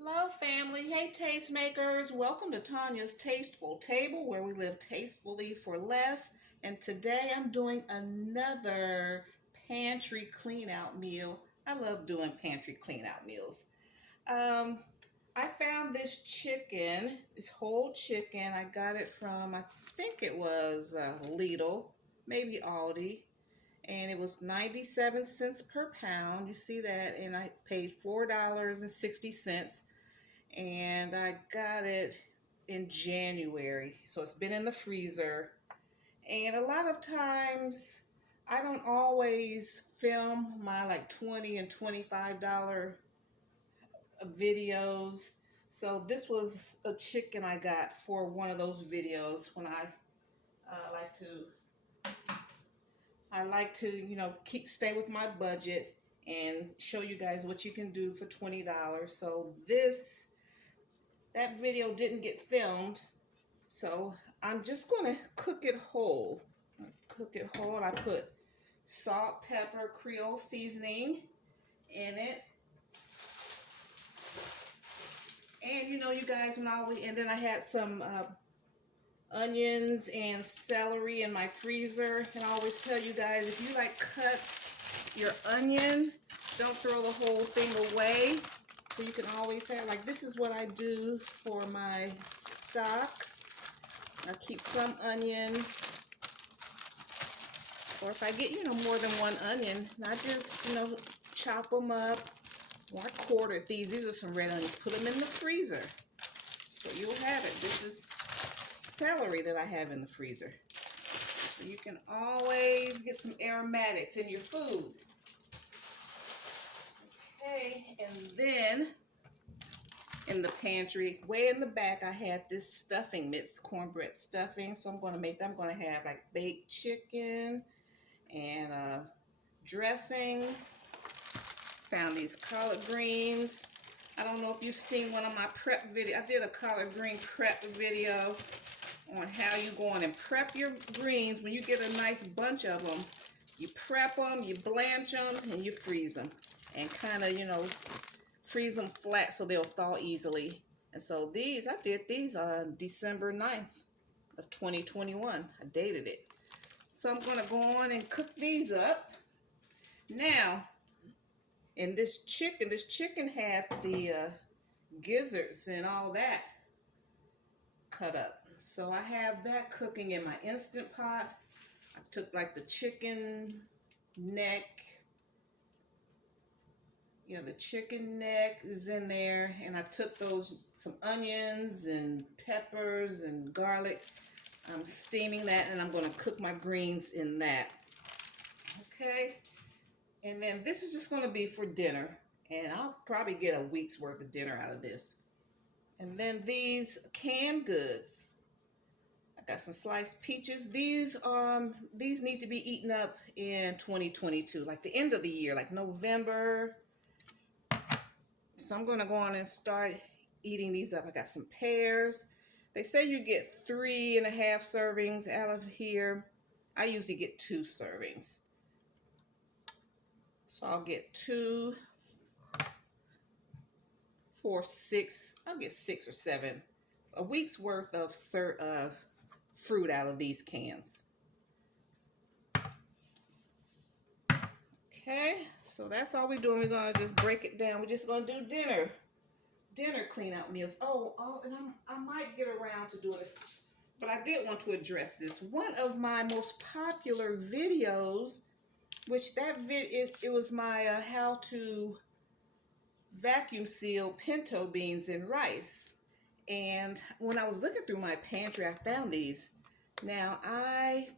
Hello family, hey tastemakers, welcome to Tanya's Tasteful Table where we live tastefully for less. And today I'm doing another pantry clean out meal. I love doing pantry clean out meals. I found this chicken, this whole chicken. I got it from, I think it was Lidl, maybe Aldi. And it was 97 cents per pound. You see that? And I paid $4.60. And I got it in January, so it's been in the freezer. And a lot of times I don't always film my like $20 and $25 videos. So this was a chicken I got for one of those videos when I like to stay with my budget and show you guys what you can do for $20. So that video didn't get filmed, so I'm just going to cook it whole. I put salt, pepper, Creole seasoning in it. And you guys, and then I had some onions and celery in my freezer. And I always tell you guys, if you cut your onion, don't throw the whole thing away. So you can always have, this is what I do for my stock. I keep some onion, or if I get, more than one onion, I just, chop them up, or I quarter these. These are some red onions. Put them in the freezer. So you'll have it. This is celery that I have in the freezer. So you can always get some aromatics in your food. Okay, and then in the pantry, way in the back, I had this stuffing mix, cornbread stuffing. So I'm going to make that. I'm going to have baked chicken and dressing. Found these collard greens. I don't know if you've seen one of my prep videos. I did a collard green prep video on how you go on and prep your greens. When you get a nice bunch of them, you prep them, you blanch them, and you freeze them. And kind of, freeze them flat so they'll thaw easily. And so I did these on December 9th of 2021. I dated it. So I'm going to go on and cook these up. Now, in this chicken had the gizzards and all that cut up. So I have that cooking in my Instant Pot. I took the chicken neck. The chicken neck is in there, and I took some onions and peppers and garlic. I'm steaming that, and I'm going to cook my greens in that. Okay, and then this is just going to be for dinner, and I'll probably get a week's worth of dinner out of this. And then these canned goods. I got some sliced peaches. These need to be eaten up in 2022, like the end of the year, like November. So I'm going to go on and start eating these up. I got some pears. They say you get 3.5 servings out of here. I usually get 2 servings. So I'll get 2, 4, 6. I'll get 6 or 7. A week's worth of fruit out of these cans. Okay, so that's all we're doing. We're going to just break it down. We're just going to do dinner clean out meals. And I might get around to doing this, but I did want to address this. One of my most popular videos, which it was my how to vacuum seal pinto beans and rice. And when I was looking through my pantry, I found these. Now, I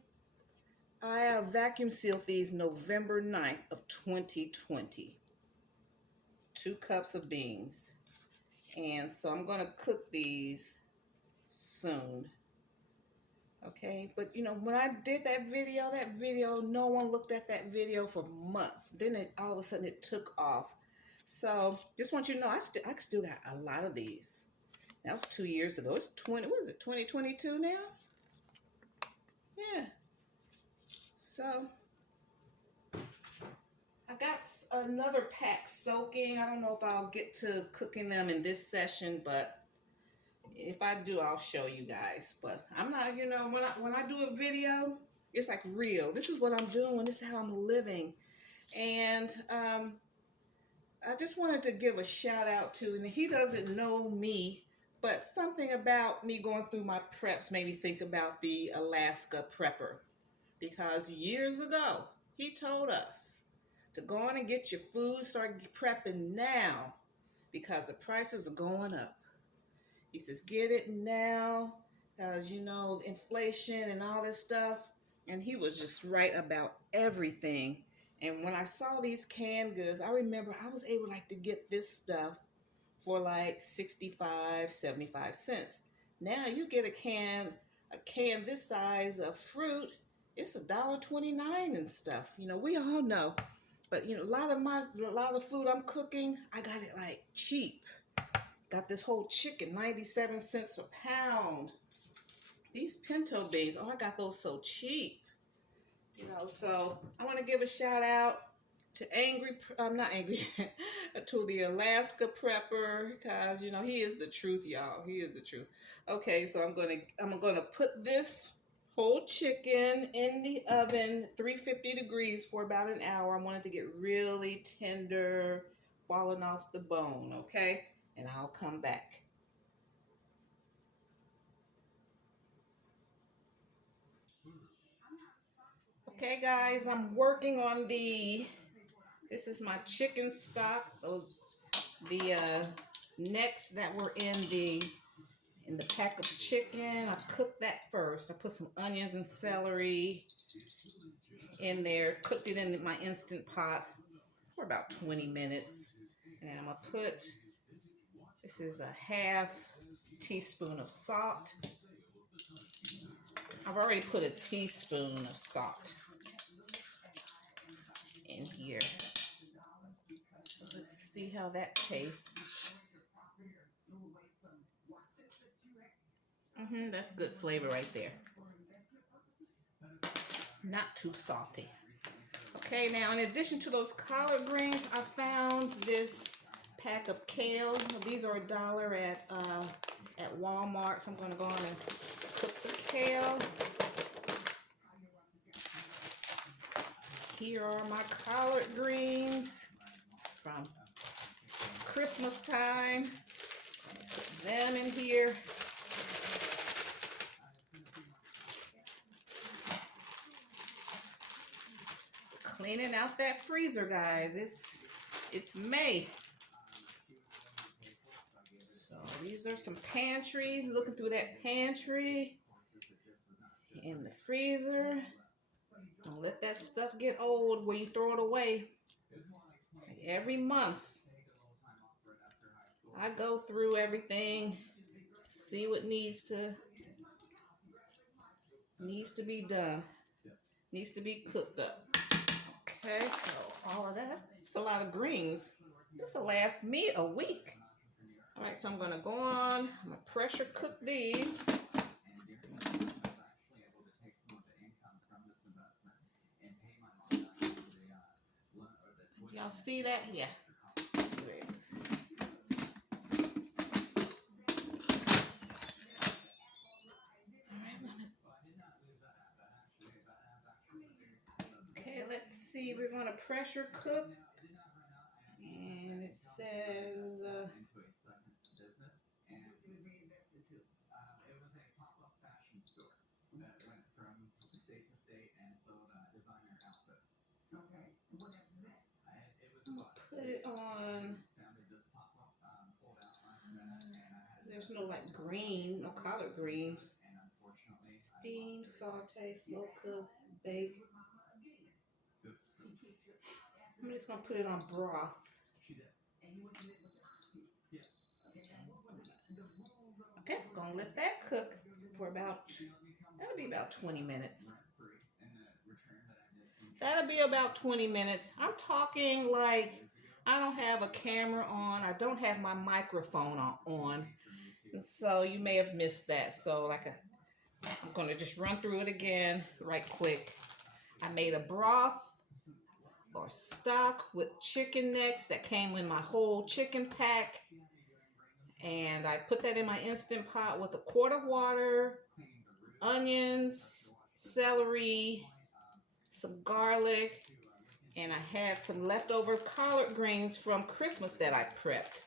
vacuum sealed these November 9th of 2020. 2 cups of beans. And so I'm going to cook these soon. Okay, but when I did that video, no one looked at that video for months. Then all of a sudden it took off. So just want you to know, I still got a lot of these. That was 2 years ago. It's 2022 now? Yeah. So I got another pack soaking. I don't know if I'll get to cooking them in this session, but if I do, I'll show you guys. But I'm not, you know, when I do a video, it's like real. This is what I'm doing. This is how I'm living. And I just wanted to give a shout out to, and he doesn't know me, but something about me going through my preps made me think about the Alaska prepper. Because years ago, he told us to go on and get your food, start prepping now, because the prices are going up. He says, get it now, because, you know, inflation and all this stuff. And he was just right about everything. And when I saw these canned goods, I remember I was able like to get this stuff for like 65, 75 cents. Now you get a can this size of fruit, it's $1.29 and stuff. You know, we all know. But you know, a lot of the food I'm cooking, I got it like cheap. Got this whole chicken, 97 cents a pound. These pinto beans, oh, I got those so cheap. You know, so I want to give a shout out to to the Alaska prepper, because you know he is the truth, y'all. He is the truth. Okay, so I'm gonna put this whole chicken in the oven, 350 degrees for about an hour. I want it to get really tender, falling off the bone. Okay, and I'll come back. Okay, guys, I'm working on this is my chicken stock. The necks that were in the pack of chicken. I cooked that first. I put some onions and celery in there, cooked it in my Instant Pot for about 20 minutes. And I'm gonna put, this is a half teaspoon of salt. I've already put a teaspoon of salt in here. So let's see how that tastes. That's good flavor right there. Not too salty. Okay, now in addition to those collard greens, I found this pack of kale. These are $1 at Walmart. So I'm going to go on and cook the kale. Here are my collard greens from Christmas time. Put them in here. Cleaning out that freezer, guys. It's May. So these are some pantry. Looking through that pantry in the freezer. Don't let that stuff get old where you throw it away. Every month, I go through everything, see what needs to be done, needs to be cooked up. Okay, so all of that, it's a lot of greens. This will last me a week. All right, so I'm gonna go on, I'm gonna pressure cook these. Y'all see that? Yeah. Okay, let's see. We're going to pressure cook. And it says... put it on... There's no like green, no collard greens. Steam, saute, slow cook, bake. I'm just going to put it on broth. Okay, I'm going to let that cook for that'll be about 20 minutes. That'll be about 20 minutes. I'm talking like I don't have a camera on. I don't have my microphone on. And so you may have missed that. So I'm going to just run through it again right quick. I made a broth or stock with chicken necks that came in my whole chicken pack. And I put that in my Instant Pot with a quart of water, onions, celery, some garlic, and I had some leftover collard greens from Christmas that I prepped.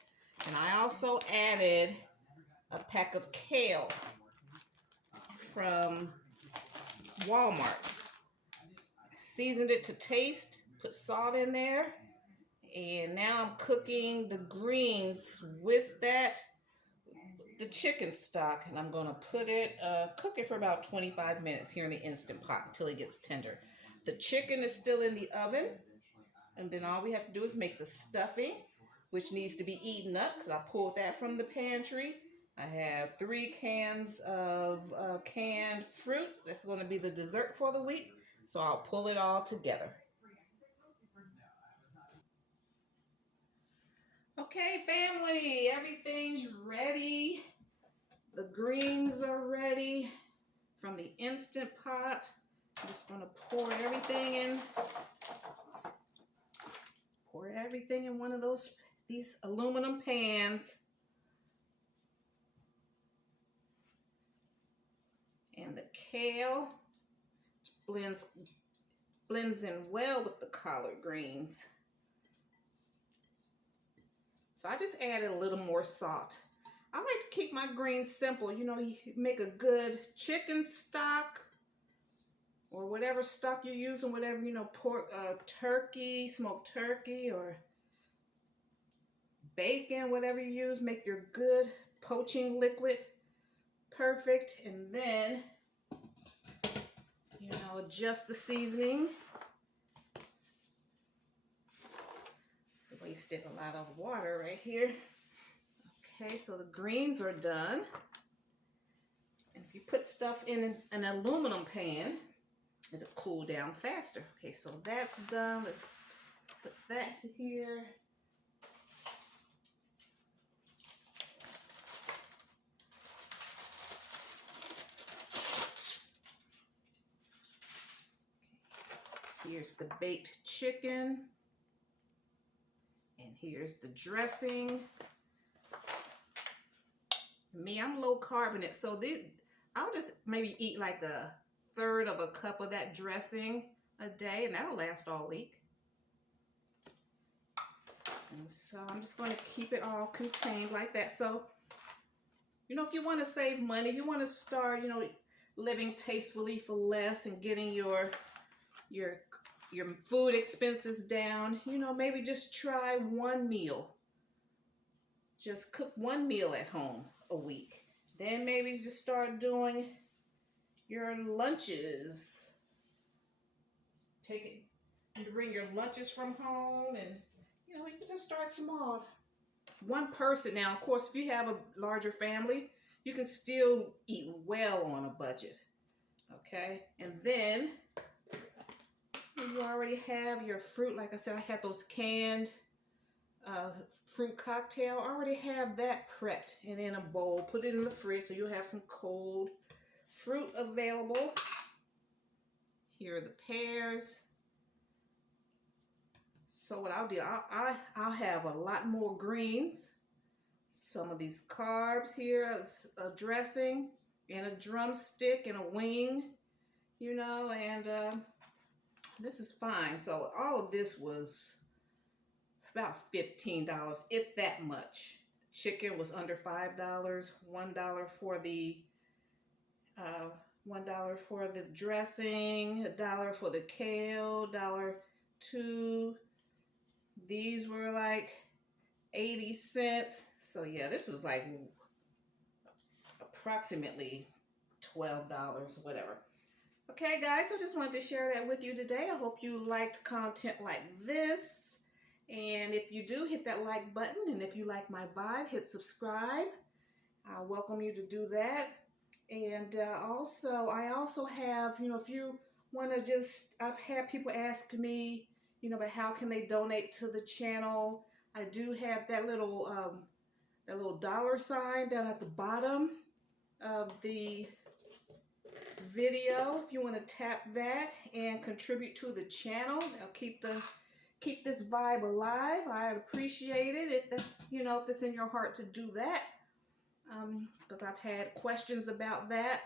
And I also added a pack of kale from Walmart. Seasoned it to taste, put salt in there, and now I'm cooking the greens with that, the chicken stock, and I'm going to put it, cook it for about 25 minutes here in the Instant Pot until it gets tender. The chicken is still in the oven, and then all we have to do is make the stuffing, which needs to be eaten up because I pulled that from the pantry. I have 3 cans of canned fruit. That's going to be the dessert for the week, so I'll pull it all together. Okay, family, everything's ready. The greens are ready from the Instant Pot. I'm just going to pour everything in. Pour everything in one of these aluminum pans. And the kale blends in well with the collard greens. So I just added a little more salt. I like to keep my greens simple. You know, you make a good chicken stock or whatever stock you're using, whatever, you know, pork, turkey, smoked turkey, or bacon, whatever you use. Make your good poaching liquid perfect, and then, you know, adjust the seasoning. Wasted a lot of water right here. Okay, so the greens are done. And if you put stuff in an aluminum pan, it'll cool down faster. Okay, so that's done. Let's put that here. Here's the baked chicken. And here's the dressing. Me, I'm low carbonate, so I'll just maybe eat like 1/3 of a cup of that dressing a day, and that'll last all week. And so I'm just going to keep it all contained like that. So, you know, if you want to save money, if you want to start, you know, living tastefully for less and getting your food expenses down, you know, maybe just try one meal. Just cook one meal at home a week. Then maybe just start doing your lunches. You bring your lunches from home, and, you know, you can just start small. One person. Now, of course, if you have a larger family, you can still eat well on a budget. Okay? And then you already have your fruit. Like I said, I had those canned fruit cocktail. I already have that prepped and in a bowl. Put it in the fridge so you'll have some cold fruit available. Here are the pears. So what I'll do, I'll have a lot more greens. Some of these carbs here, a dressing, and a drumstick, and a wing, you know, and this is fine. So all of this was about $15, if that much. Chicken was under $5. $1 for the $1 for the dressing, $1 for the kale, $2. These were like 80 cents. So yeah, this was like approximately $12, whatever. Okay, guys, I just wanted to share that with you today. I hope you liked content like this. And if you do, hit that like button. And if you like my vibe, hit subscribe. I welcome you to do that. And I also have, you know, if you want to just, I've had people ask me, you know, but how can they donate to the channel? I do have that little $sign down at the bottom of the video. If you want to tap that and contribute to the channel, I'll keep the keep this vibe alive. I'd appreciate it if that's, you know, if it's in your heart to do that. Because I've had questions about that.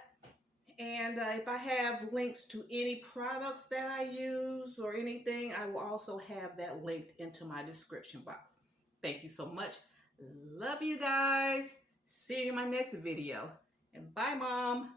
And if I have links to any products that I use or anything, I will also have that linked into my description box. Thank you so much. Love you guys. See you in my next video. And bye, Mom.